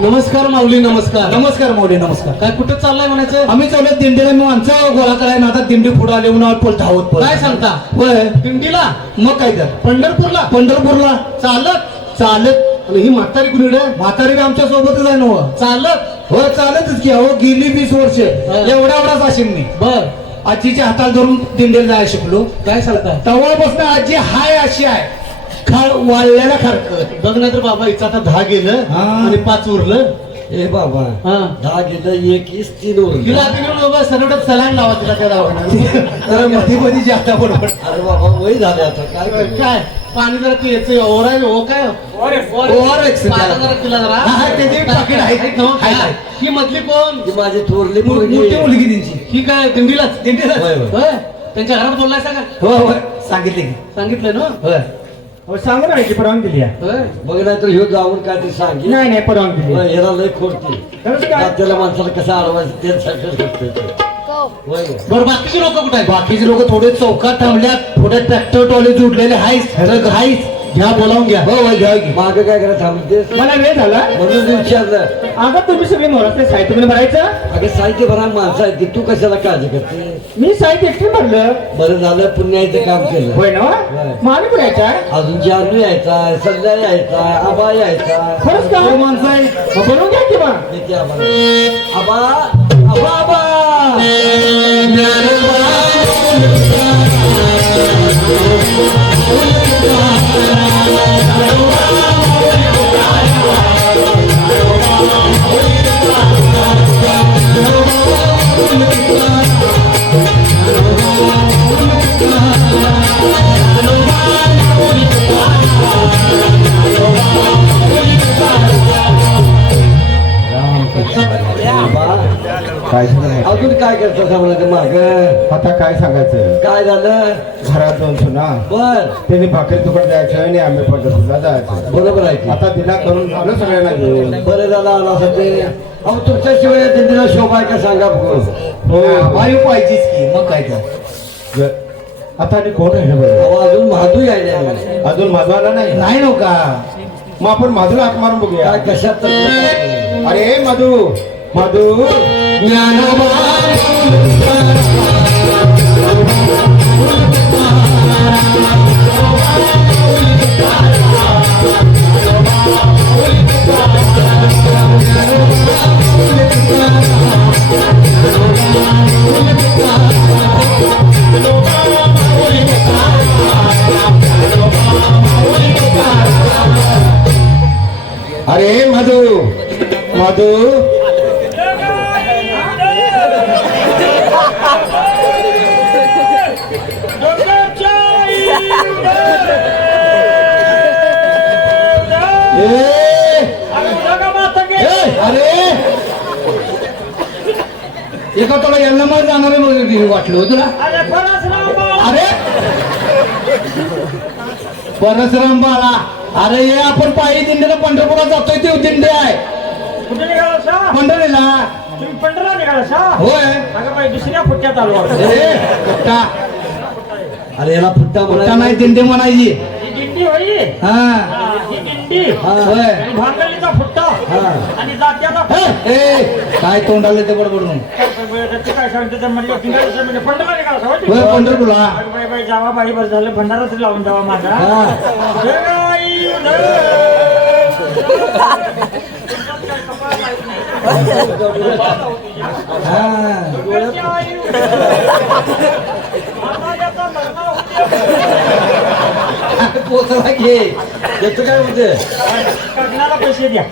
नमस्कार माऊली, नमस्कार. नमस्कार माऊली, नमस्कार. काय कुठे चाललाय म्हणायचं? आम्ही चाललो दिंडीला. मग आमचा गोळा करायला आता दिंडी पुढे आले म्हणून धावत पळ. काय सांगता? होय, दिंडीला? मग काय तर पंढरपूरला? पंढरपूरला चालत. आणि ही म्हातारी कुणीकडे? म्हातारी बी आमच्या सोबतच आहे ना हो. चालत? हो, चालतच की. अहो, गेली 20 वर्ष एवढाच असेल मी. बर. आजीच्या हाताला धरून दिंडीला जायला शिकलो. काय सांगता? तेव्हापासून आजी हाय अशी आहे, खाळ वाळल्याला खारक. बघ ना तर बाबा, हिचं आता 10 गेलं हा. आणि 5 उरलं. ए बाबा, हा. 10 गेलं, 21 3 उरलं. तिला तिकडे बाबा सरवटत सलाईन लावा तिला त्या दवाखान्यात. तर मध्ये मध्ये जाता बरोबर. अरे बाबा, वय झाले आता काय करतो? काय पाणी जरा पियचं ओराय हो काय ORX पाला जरा तिला जरा. हा, हा, त्याचे पाकीट आहे. आहेत ना हो? आहे, आहे. ही मधली कोण? ती माझी थोरली मोठी मुलगी. मुलगी त्यांची. ही काय दिंडीलाच? दिंडीला. होय, होय. होय. त्यांच्या घरात बोललाय का? हो हो, सांगितले की. सांगितलं ना? होय. सांगा ना याची परवानगी दिली आहे. होय. बघ नाही तर ह्यो जाऊन काय ते सांगितलं. नाही नाही परवानगी दिली आहे. ह्याला लय खोडते. खरंच काय? त्याला माणसाला कसं अडवायचं ते सगळं करते. होय. बरं, बाकीची लोक कुठे आहेत? बाकीचे लोक थोडे चौकात थांबल्यात, थोडे ट्रॅक्टर टॉले जुडलेले हायस. हायस घ्या, बोलावून घ्या. हो हो, घ्या की. मागं काय करायचं थांबते मला वेळ झाला. म्हणून मी विचारलं. अगं तुम्ही सगळे मोरातले साहित्य पण भरायचं. अगं साहित्य भरा माणसं आहेत की तू कशाला काळजी करते? मी साहित्य एकटे भरलं. बरं झालं, पुण्याचं काम केलं. होय ना? होय. मग आम्ही पण यायचा. अजून जानू यायचा, संध्या यायचा, आबा यायचा. खरंच का? हो, माणसं आहे. मग बनवून घ्या की मग. येते आबा. आबा आबा आबा. काय सांगायचं? अजून काय करतो म्हणा माग आता काय सांगायचं? काय झालं? घरात जाऊन सुना बर त्यांनी भाकरी तुकड जायचं आणि आम्ही पंढरपूरला जायचं. बरोबर आहे की. आता दिला करून झालं सगळ्यांना घेऊन. बरं झालं आला साठी. अहो तुमच्याशिवाय दिंडीला शोभा आहे का सांगा बघू. हो. वायू पाहिजेच की. मग काय तर. आता आणि कोण आहे बरं? अहो अजून महादू यायला अजून माधवाला नाही. नाही नव्हता. मग आपण माधूला हाक मारून बघूया. काय कशात तर अरे मधू, मधू. अरे मधू, मधू. अरे एका तुला यांना मला जाणार वाटलं तुला. अरे परशुराम बाळा, अरे हे आपण पायी दिंडीला पंढरपुरात जातोय, ते दिंडी आहे पंढरीला. पंढरा निघाला. होय. दुसऱ्या फुट्यात आलो. ए, कुठं? अरे याला फुट्टा कुठं म्हणा नाही, दिंडी म्हणायची. दिंडी होई हा ही दिंडी होय. आणि भांगलीचा फुट्टा आणि जात्याचा फुट्टा. ए काय तोंडाला ते बडबडून ते काय सांगते ते म्हणजे पिंगाचं म्हणजे पंढरा निघाला होय. होय, पंढरपूरला. अगं बाई बाई जावा बाई बरं झालं भंडारा तरी लावून जावा माझा हा. जय आई, पोचला घे याचं काय म्हणते काकणाला पैसे द्या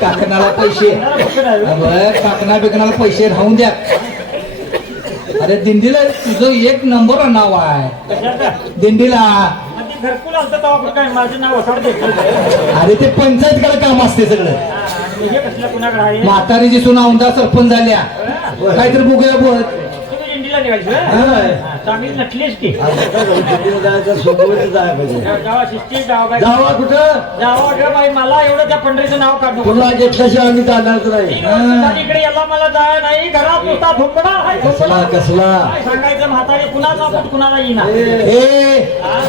काकणाला पैसे काकणा बिकणाला पैसे राहून द्या. अरे दिंडीला तुझं एक नंबर नाव आहे कशाचं दिंडीला. म्हणजे घरकुल असतं तेव्हा कुठं काय माझं नाव वसाड देत अरे ते पंचायतकडे काम असते सगळं. हे कसल्या कुणाकडे आहे म्हातारीची सुना औंधा सरपंच झाल्या काहीतरी बघूया बोल. तुम्ही दिंडीला निघायचं चांगली नटलीस की दिंडीला जायचं सोबतच जायला पाहिजे जावा शिस्ती जावा जावा कुठं जावा ग बाई मला एवढं त्या पंढरीचं नाव काढू तुला घेतल्याशिवाय आम्ही जाणारच नाही तीन वर्ष झाली इकडे याला मला जाय नाही घरात नुसता धुंबडा हाय कसला कसला काय सांगायचं म्हातारी कुणाचा बूट कुणाला येईना ए हा?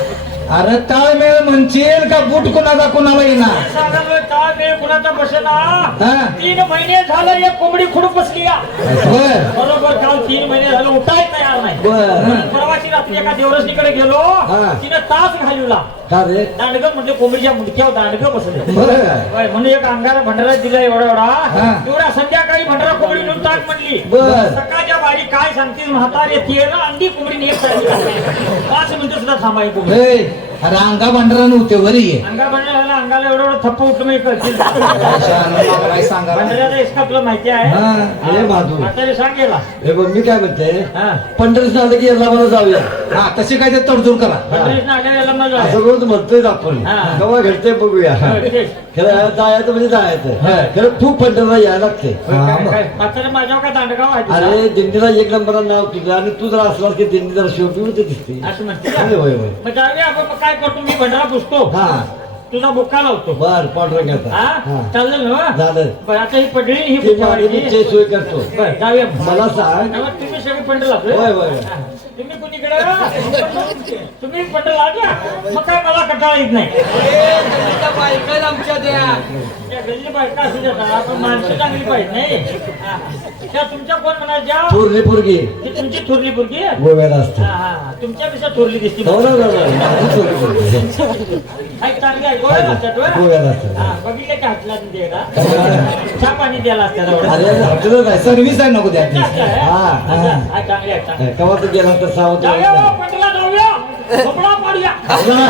अरे ताळमेळ म्हणशील का बूट कुणाचा कुणाला येणार. काय सांगायचं काय वेळ कुणाचा बसेना हा. 3 महिने झालं एक कोंबडी खुडून बसली या. होय. बरोबर काल 3 महिने झालं उठाय तयार नाही बर परवाची रात्री एका देवरसनीकडे गेलो हा. तिने तास घालवला का रे दांडग म्हणजे कोंबडीच्या मुडक्यावर दांडग बसले बरं होय, म्हणून एक अंगारा भंडारा दिला एवढा एवढा हा. तेवढ्या संध्याकाळी भंडारा कोंबडी नेऊन टाक म्हणली बर. सकाळच्या बारी काय सांगतील म्हातारे तेरा अंडी कोंबडी नेत 5 मिनिटं सुद्धा थांबाई कोंबडी ए, अरे अंगा भांडरा नव्हते वरी ये. अंगा भंडारा अंगाला एवढं एवढं थप्प उठलं मी कळतील काय सांगा भंडाऱ्याचा इसका तुला माहिती आहे हा. हे माधू म्हातारे सांगेला हे बघ मी काय म्हणते हा पंढरीस आलं की याला मला जाऊया हा तशी काय ते तडजोड करा. पंढरीत आल्याला मजा आहे. असं रोज म्हणतोय आपण हा. केव्हा घडते बघूया तेच. खरं जायचं म्हणजे जायचं खरं तू पंढरला यायला लागते म्हातारे माझ्यावर काय दांडगाव आहे तुझा? अरे दिंडीला एक नंबर नाव तुझं आणि तू जर असलास की दिंडी जरा शेवटी होते दिसते असं म्हणते का? होय होय होय मग जाऊया आपण मग काय करतो मी भंडारा पुसतो हा तुझा बुक्का लावतो बर पांढरंगाचा हा हा चालेल ना झालं बरं आता ही पडली ही ते बुक्कावाडीची. मागणीची सोय करतो बरं जाऊया मला सांग तेव्हा तुम्ही सगळे पंढर लावतोय होय, होय. हा. तुम्ही कुणीकडे तुम्ही पंढर लावल्या मग काय मला कंटाळा येत नाही त्या गल्ली बायका असू देतात पण माणसं चांगली पाहिजे नाही हा. त्या तुमच्या कोण म्हणायच्या थोरली पोरगी ती तुमची थोरली पोरगी आहे? गोव्याला असते हा हा तुमच्यापेक्षा थोरली दिसती हो ना, हो ना, माझी थोरली पोरगी. ऐक चांगली आहे गोव्याला असतात होय? गोव्याला असते हा, बघितलं की हातला तिथे एकदा. चहा पाणी द्यायला असतात अरे हॉटेलच आहे सर्व्हिस आहे नको द्या. चांगली आहे चांगली. केव्हा तू गेला तर सावध जाऊया हो, पंढरला जाऊया भोपळा पाडूया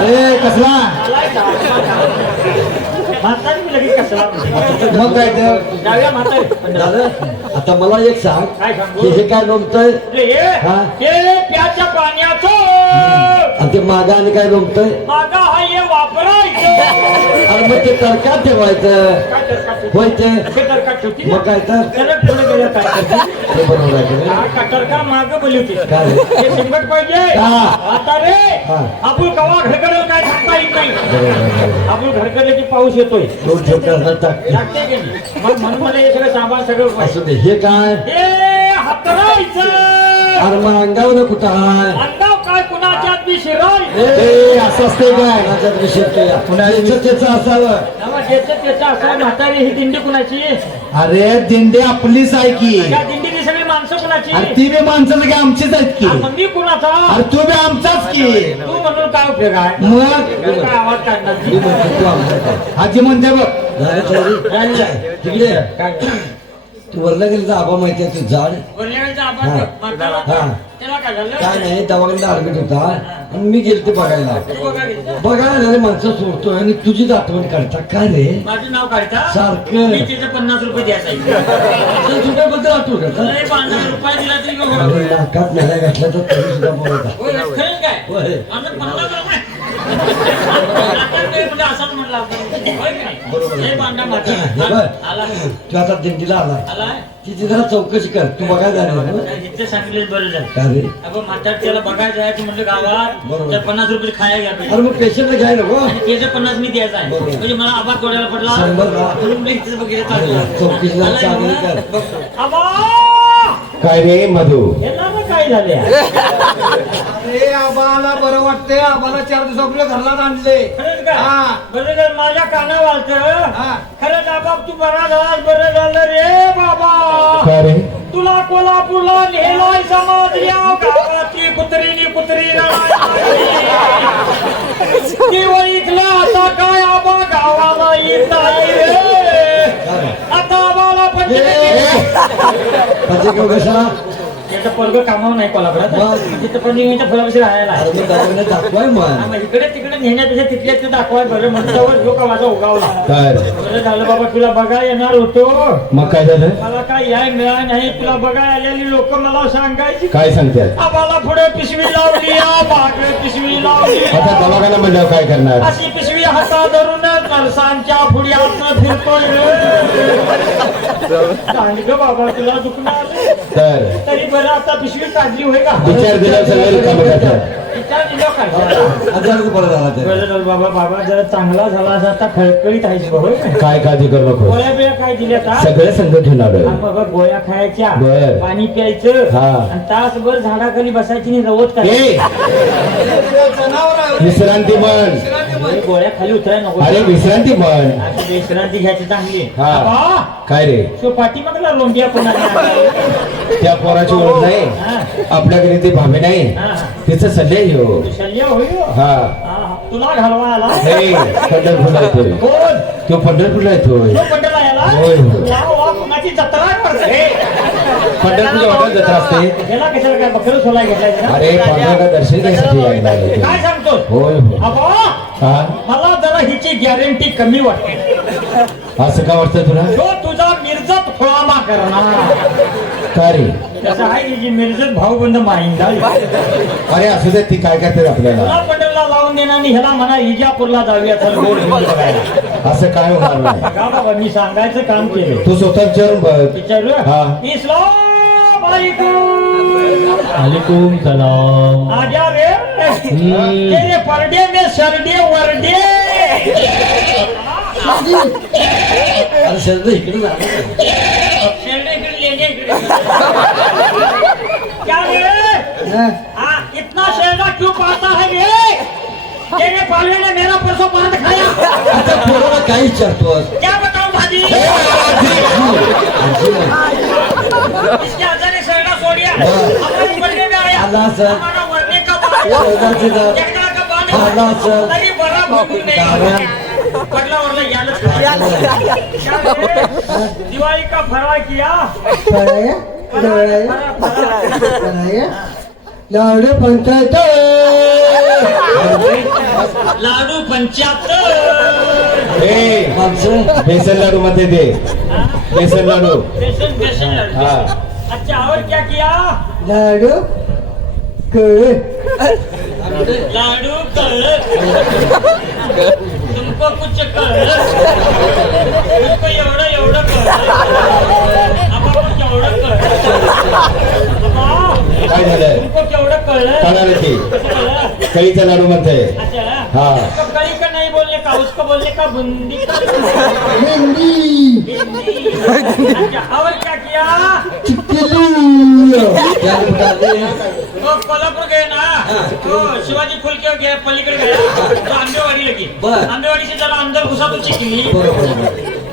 ए कसला आलाय का? म्हातारी मी लगेच कसला म्हणते. मग काय तर जाऊया म्हातारी पंढरला. झालं आता मला एक सांग काय सांगू? की हे काय लोमतय हा? हे प्याच्या पाण्याचं आणि ते मागा आणि काय लोमतय मागा हा हे वापरायचं अरे मग ते तडकात ठेवायचं काय तरकाट ठेवती? होय ते ते तरकाट ठेवती मग ना? काय तर त्याला ठेवलं गेलं काय करते? ते बरोबर आहे का नाही? हा तरका माग बोली होती काय रे? हे शिंगट पाहिजे हा. आता रे हा. आपण कवा घडकडेल काय सांगता येत नाही बरोबर आहे. आपण घडकडले की पाऊस येतोय दोन ठेवतात टाक लागते की नाही? मग म्हणून मला हे सगळं सामान सगळं पाहिजे. असू दे हे काय हे हातरायचं अरे मग अंगावर कुठं आहे अंगाव काय कुणाच्यात बी शिराय ए असं असते काय कोणाच्यात विषय केला कुणाचं त्याचं असावं त्याचं असं म्हातारी ही दिंडी कुणाची अरे दिंडी आपलीच आहे की. त्या दिंडीची सगळी माणसं कुणाची अरे ती बी माणसाचं की आमचीच आहेत की. मग मी कुणाचा अरे तू बी आमचाच की. तू म्हणून काय उपयोग आहे मग काय आवाज काढणार मी म्हणतो तू आमचा आजी म्हणते बघ झालं तिकडे काय तू वरला गेली तर आबा माहिती आहे तू झाड बोलण्याचा हा. आवाज म्हातारा हा. त्याला काय झालं काय नाही दवाखान्यात ऍडमिट होता आणि मी गेले ते बघायला बघा रे. बघायला रे माणसं सोडतोय आणि तुझीच आठवण काढता काय रे माझं नाव काढता सारखं मी तिचं 50 रुपये द्यायचा तुझ्याबद्दल आठवण करता 50 रुपये दिला तरी बघा. अरे नाकात नाही घातला तर तरी सुद्धा बोलता होय, खरं काय होय. माझं 50 रुपये आता ते म्हणजे असाच म्हणला आपण. होय की नाही? लय बांधा माझा. हे बघ. आला तू आता दिंडीला आला आलाय तिची जरा चौकशी कर तू बघायला जाणार ना? इथे सांगितलं बरं झालं का रे अगं म्हातार त्याला बघायचं आहे तू म्हणलं गावात बरोबर. तर 50 रुपये खायला घ्या पाहिजे. अरे मग पेशंटला घ्याय नको आणि त्याचे 50 मी द्यायचं आहे बरोबर. म्हणजे मला आभार तोडायला पडला 100 ना. म्हणून मी इथेच बघितलं अरे, चालू. चौकीला आलाय चांगली ना? कर. बघतो. आबा! काय रे मधू हे ना मग काय काय झाले अरे आबाला बरं वाटतंय आबाला 4 दिवसापूर्वी घरला आणले खरंच का हा. बरं झालं माझ्या काना वालत हा. खरंच बाबा तू बरा झालास बरं झालं रे बाबा काय रे तुला कोल्हापूरला नेलाय समजल्या गावातली कुत्री ऐकलं आता काय आबा गावाला येत नाही रे आता आम्हाला पण म्हणजे केव्हा कशाला याचं पोरगं कामावर नाही कोल्हापुरात मग? तिथं पण नेहमीच्या फुलापाशी राहायला आहे. अरे दाखवण्यात दाखवाय हा, मग मग इकडे तिकडे नेण्यापेक्षा तिथल्या तिथे दाखवाय बरं म्हणल्यावर लोक माझा उगावला काय बरं झालं बाबा तुला बघा येणार होतो मग काय झालं मला काय याय मिळालं नाही तुला बघा आलेली लोक मला सांगायची काय सांगतात आम्हाला पुढे पिशवी लावली मागे पिशवी लावली आता दवाखाना म्हणल्यावर काय करणार अशी पिशवी हाता धरून नरसांच्या पुढ्यातनं फिरतोय रे. सांग ग बाबा तुला दुखणार तर तरी बरं आता पिशवी काढली होय का विचार दिला सगळं रिकामं करतात विचार दिलं काढला आजार बरं झाला ते बरं झालं बाबा बाबा जरा चांगला झाला असं आता खळखळीत आहेस होय काय काळजी करू नको गोळ्या बिळ्या काय दिल्या का सगळं संघ घेऊन आलोय बाबा गोळ्या खायच्या बर. पाणी प्यायचं हा. आणि तासभर झाडाखाली बसायची नाही रवत काय ए, जनावर आहे. विश्रांती म्हण गोळ्या खाली उतराय नको अरे विश्रांती म्हण अशी विश्रांती घ्यायची चांगली हा. बाबा, काय रे तो पाठीमागला लोंढिया पुन्हा त्या पोराची ओळख नाही आपल्या घरी ती भाभी नाही तिचं सल्ले घेऊ शल्य होईल हा हा, तुला घालवा आला हे पंढरपूरला येतोय कोण तो पंढरपूरला येतोय तो पंढरला याला होय, होय. वा वा कुणाची जत्रा करते पंढरपूरच्या वाटेत जत्रा असते गेला कशाला काय बकरं सोला घेतलाय जरा? अरे पांडुरंगा दर्शन घ्यायसाठी यायला येतोय. काय सांगतो होय होय अबा हा मला जरा हिची गॅरंटी कमी वाटते असं का वाटतं तुला तो तुझा मिर्जत खोळामा करणार का रे त्याचा आहे हिची मिर्जत भाऊबंद माहिंदा अरे असू दे ती काय करते आपल्याला तुला पंढरला लावून देणार आणि ह्याला म्हणा इजापूरला जाऊया तर गोड हिंदी बघायला असं काय होणार नाही का बाबा मी सांगायचं काम केलं तू स्वतः विचारून बघ विचारू हा. इस्लाम वालेकुम वालेकुम सलाम आजा रे तेरे परडे में सरडे वरडे अरे शरद इकडे झालं शेरडे इकडे लेंडे इकडे क्या रे हाँ इतना शेरडा क्यों पाता है रे तेरे पालवे ने मेरा परसों पान खाया आता पोराला काय विचारतोस क्या बताऊं भाजी इसके आजा ने शेरडा छोड़ दिया हमारे बनने में आया अल्लाह सर हमारा मरने का बात शेरडाची तर एकड़ा का बात अल्लाह सर तरी बरा बघून नाही पडला वरला याला दिवाळी का फराळ किया लाडू पंचायत लाडू 75 ए माणसं बेसन लाडू मध्ये दे बेसन लाडू बेसन बेसन लाडू हा अच्छा और क्या किया लाडू कळे लाडू कल तुमको कुछ कल तुमको एवढं एवढं कल आपण केवढं कल काय झालं तुमको केवढं कळलं कळालं की कसं कळलं कळीचा लाडू म्हणते अच्छा हा उसको कड़ी का नहीं बोलने का उसको बोलने का बुंदी का हिंदी अच्छा और क्या किया तो कोल्हापूर गए ना तो शिवाजी फुल के गए पलीकडे गया तो आंबेवाडी लगी बर. आंबेवाडी से जरा अंदर घुसा तो चिकली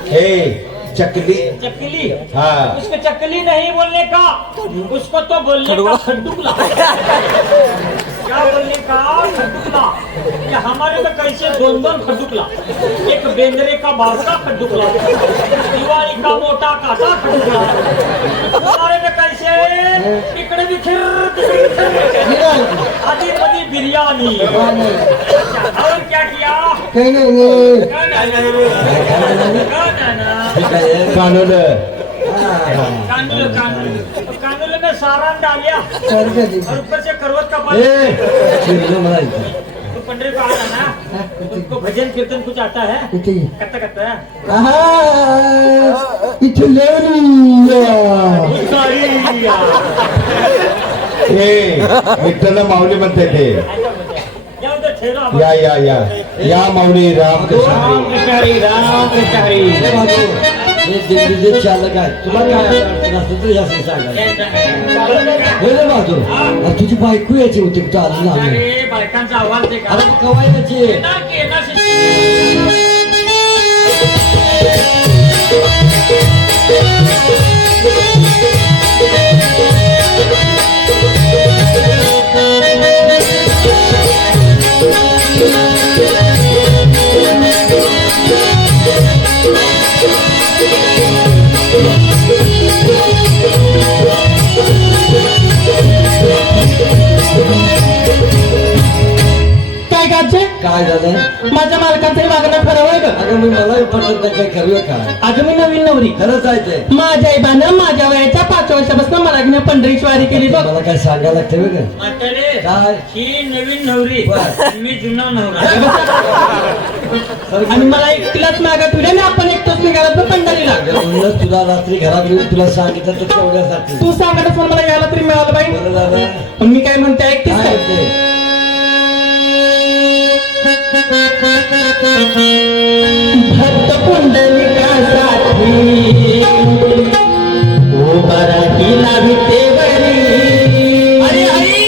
हे चकली चकली हा उसको चकली नहीं बोलने का उसको तो बोलने का खड्डुकला क्या बोलने का खड्डुकला कि हमारे में कैसे दोन दोन खड्डुकला एक बेंद्रे का बारका खड्डुकला दिवाळी का मोठा काटा खड्डुकला हमारे में कैसे इकडे भी खिर तिकडे भी खिर आधी मधी बिर्याणी और क्या किया काही नाही कानून कानून में सारा डालिया और ऊपर से करवत का पानी तो पंडरी को आता ना उनको भजन कीर्तन कुछ आता है कत्ता कत्ता हे विठ्ठल माऊली म्हणते ते जाऊ दे ठेरो या या या या माऊली रामकृष्ण हरी. राम कृष्ण हरी राम कृष्ण हरी हे दिल्लीचे चालक आहे तुला काय अडचण असतं तर यासाठी सांगायचं होय रे बहादूर अरे तुझी बायको यायची होती तू अजून आली नाही. अरे बायकांचा आवाज दे का अरे कवा यायची येणार की येणार शिष्य. काय झालं माझ्या मालकांचं वागणं खरं होय का अगं मी मला पटत नाही काय करूया काय अजून मी नवीन नवरी खरंच आहे ते माझ्या आईबानं माझ्या वयाच्या 5 वर्षापासून मला घेऊन पंढरी स्वारी केली बघ मला काय सांगायला लागतं बघ म्हातारे, काय? ही नवीन नवरी बरं. मी जुना नवरा. आणि मला एकटीलाच मागा तुला आणि आपण एकटंच निघाला तर पंढरीला म्हणूनच तुला रात्री घरात येऊन तुला सांगितलं तर तेवढ्यासाठी तू सांगतच मला यायला तरी मिळालं बाई बरं झालं पण मी काय म्हणते ऐकतेस काय काय ते? भक्त पुंडलिकासाठी ओ मराठीला विटेवरी हरी हरी.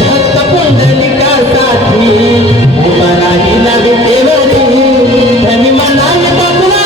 भक्त पुंडलिकासाठी ओ मराठीला विटेवरी त्यांनी मनाने बघला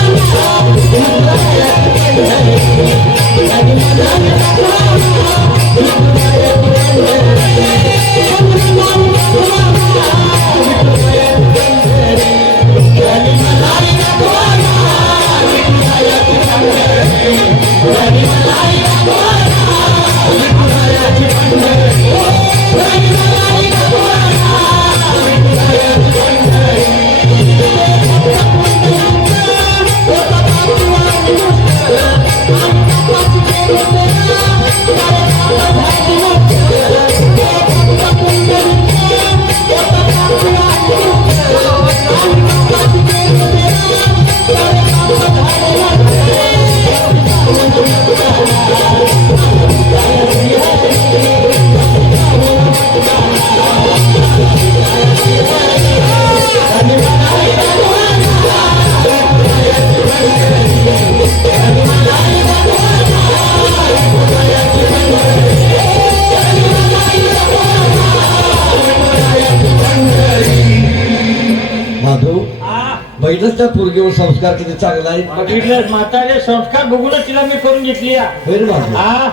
माधव हा, बैलच त्या पोरगीवर संस्कार किती चांगला आहे बघितलं म्हातारे संस्कार बघूनच तिला मी करून घेतली. होय रे माधव हा,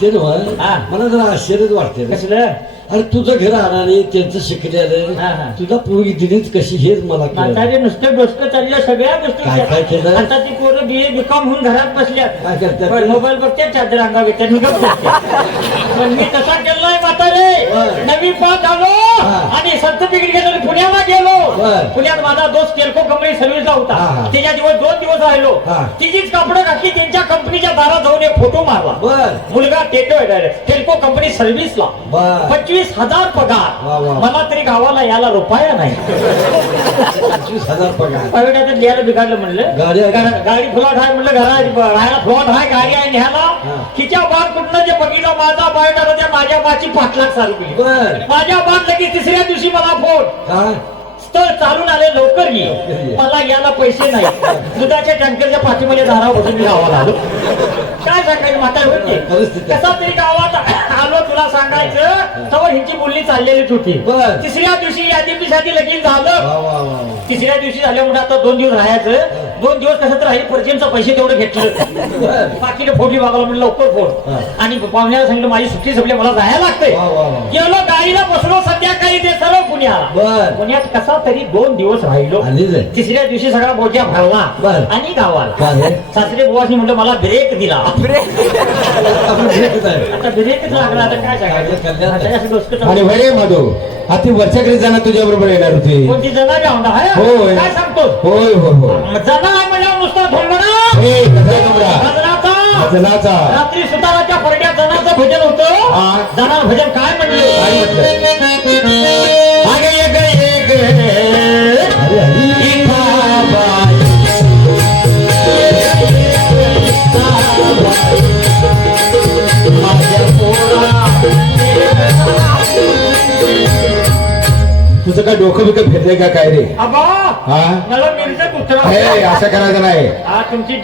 ते नव्ह, हा. मला जरा आश्चर्यच वाटते रे. कसलं अरे तुझं घर आणि त्यांचं शिकलेलं हा, हा. तुला पोरगी दिलीच कशी हेच मला कळलं. म्हातारे नुसतं डोसकं चालल्या सगळ्या काय काय गोष्टी. केलं? आता ती पोरं बीए बीकॉम होऊन घरात बसल्यात. काय करतात पण ते? मोबाईल बघते चादर अंगा घेतात निघत बसते. पण मी तसा केलाय म्हातारे. बरं. नवी पास झालो हा. आणि सर्टिफिकेट घेतलं पुण्याला गेलो. बरं. पुण्यात माझा दोस्त टेल्को कंपनी सर्व्हिसला हा, होता. हा. त्याच्या दिवस 2 दिवस राहिलो. हा. तिचीच कपडे घातली त्यांच्या कंपनीच्या दारात जाऊन एक फोटो मारला. बर मुलगा टेटो टेल्को कंपनी सर्व्हिसला बर 25,000 पगार. वा, वा. मला तरी गावाला याला रुपया नाही. 25,000 पगार प्रायव्हेट लिहायला बिघडलं म्हणलं. गाडी आहे का? गाडी फ्लॉट आहे म्हणलं. राहायला फ्लॉट आहे, गाडी आहे न्यायला. हा. तिच्या बाळ कुठनं जे बघितलं माझा बायोडाटा त्या माझ्या बाची 5 लाख सारखी. बर माझ्या बाण लगेच तिसऱ्या दिवशी मला फोन काय स्थळ चालून आले लवकर ये. लवकर ये. मला याला पैसे नाही. दुधाच्या टँकरच्या पाठीमध्ये दारावर बसून मी गावाला आलो. काय सांगायचं म्हातारी होती. परिस्थिती. कसा तरी गावात आलो तुला सांगायचं तेव्हा हिची बोलणी चाललेलीच होती. बर. तिसऱ्या दिवशी या दिवशी लगीन झालं. वा वा वा वा. तिसऱ्या दिवशी झाल्यामुळे आता 2 दिवस राहायचं. 2 दिवस कसं तर राहील पर्यंतचं पैसे तेवढं घेतलं. बर. बाकीने फोडली बघायला म्हणलं लवकर फोड. हा. आणि पाहुण्याला सांगितलं माझी सुट्टी संपली मला जायला लागतंय. वा वा वा. गेलो गाडीला बसलो संध्याकाळी ते सर्व पुण्याला. बर पुण्यात कसा तरी 2 दिवस राहिलो. आलीच आहे. तिसऱ्या दिवशी सगळा बोजा भरला बर. आणि गावाला. काय रे? सासरे बुवासनी म्हटलं मला ब्रेक दिला. आपण भेटत आहे. आता ब्रेकच लागला. आता काय कल्याण. सांगायचं आता असं डोसकं आणि चालू. वरे माधव आता वरच्या घरी जाणार तुझ्या बरोबर येणार होते कोणती जनावी होणार आहे होय. काय सांगतो होय हो हो जना आहे म्हणजे नुसता थोडा हे कसा डोंगरा भजनाचा भजनाचा रात्री सुताराच्या परड्यात जनाचं भजन होतं. हा. जनावर भजन काय म्हणलं काय म्हटलं आगे एक अरे हरी. तुझं काय डोकं बिकं फिरलंय का काय रे? अबा हा मला मिरचा कुत्रा हे असं करायचं नाही. हा तुमची